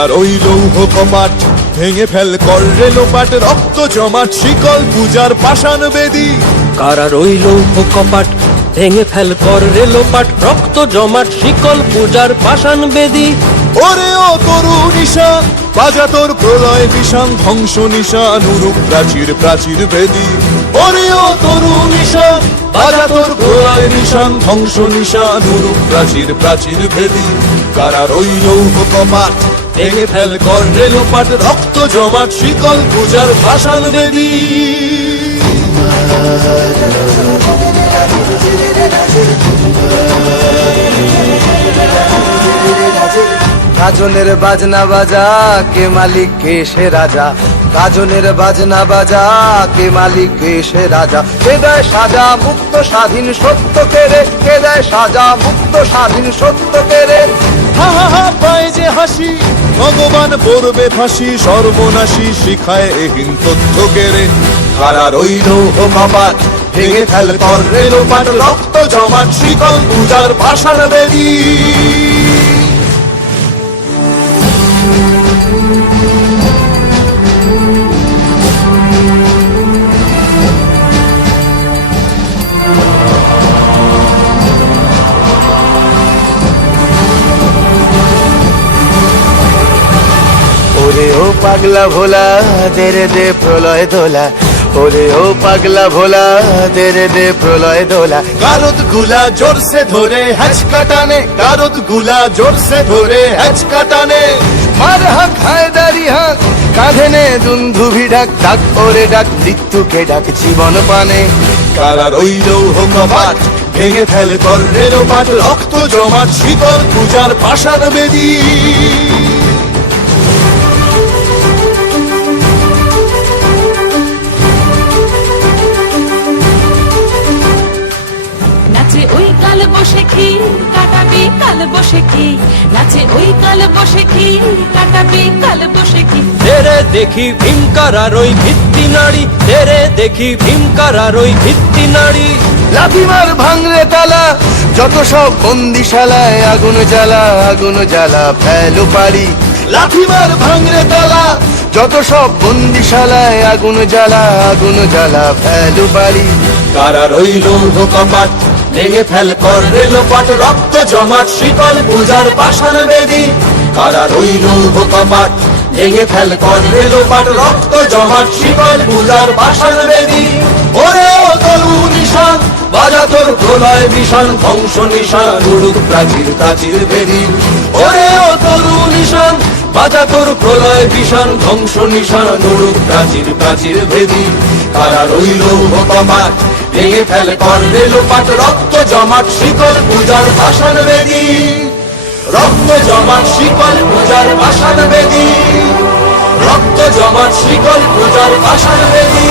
কারার ওই লৌহ কপাট ভেঙে ফেল কর রে লোপাট, রক্ত জমাট শিকল পূজার পাষাণ বেদী। কারার ওই লৌহ কপাট ভেঙে ফেল কর রে লোপাট, রক্ত জমাট শিকল পূজার পাষাণ বেদী। ওরে ও তরু নিশান বাজা তোর প্রলয় বিষান, ধ্বংস নিশান উরুক প্রাচীর প্রাচীর ভেদী। ওরে ও তরু নিশান বাজা তোর প্রলয় নিশান, ধ্বংস নিশান উরুক প্রাচীর প্রাচীর ভেদী। কারার ওই লৌহ কপাট ভেঙে ফেল কর রে লোপাট, রক্ত জমাট শিকল পূজার পাষাণ বেদী। গাজনের বাজনা বাজা কে মালিক কে সে রাজা, গাজনের বাজনা বাজা কে মালিক কে সে রাজা। কে দেয় সাজা মুক্ত স্বাধীন সত্য কেড়ে, কে দেয় সাজা মুক্ত স্বাধীন সত্য কেড়ে। হা হা হা পায় যে হাসি ভগবান পড়বে ফাঁসি, সর্বনাশী শিখায় এহীন তথ্য কেড়ে। কারার ওই লৌহ কপাট ভেঙে ফেল কর রে লোপাট, রক্ত জমাট শিকল পূজার পাষাণ বেদী। ওরে ও পাগলা ভোলা দে রে দে প্রলয় দোলা, ওরে ও পাগলা ভোলা দে রে দে প্রলয় দোলা। গারদ গুলা জোরসে ধরে হ্যাচকা টানে, গারদ গুলা জোরসে ধরে হ্যাচকা টানে। মার হাক হায়দারি হাক কাঁধে নে দুন্ধুভি ডাক, ডাক ওরে ডাক মৃত্যুকে ডাক জীবন পানে। কারার ওই লৌহ কপাট ভেঙে ফেল কর রে লোপাট, রক্ত জমাট শিকল পূজার পাষাণ বেদী। নাচে ওই কাল বসে কি কাটাবে কাল বসে কি, নাচে ওই কাল বসে কি কাটাবে কাল বসে কি। তেরে দেখি ভীমকারার ওই ভিত্তি নাড়ি, তেরে দেখি ভীমকারার ওই ভিত্তি নাড়ি। লাথিমার ভাঙরে তালা যত সব বন্দিশালায়, আগুন জ্বালা আগুন জ্বালা ফেলো পারি। লাথিমার ভাঙরে তালা যত সব বন্দিশালায়, আগুন জ্বালা আগুন জ্বালা ফেলো পারি। কারার ওই লৌহ কপাট ভেঙে ফেল কর রে লোপাট, রক্ত জমাট শিকল পূজার পাষাণ বেদী। কারার ওই লৌহ কপাট ভেঙে ফেল কর রে লোপাট, রক্ত জমাট শিকল পূজার পাষাণ বেদী। ওরে ও তরু নিশান বাজা তোর প্রলয় বিষান, ধ্বংস নিশান উড়ুক প্রাচীর প্রাচীর ভেদী। ওরে ও তরু নিশান বাজা তোর প্রলয় বিষান, ধ্বংস নিশান উড়ুক প্রাচীর প্রাচীর ভেদী। কারার ওই লৌহ কপাট ভেঙে ফেল কর রে লোপাট, রক্ত জমাট শিকল পূজার পাষাণ বেদী। রক্ত জমাট শিকল পূজার পাষাণ বেদী, রক্ত জমাট শিকল পূজার পাষাণ বেদী।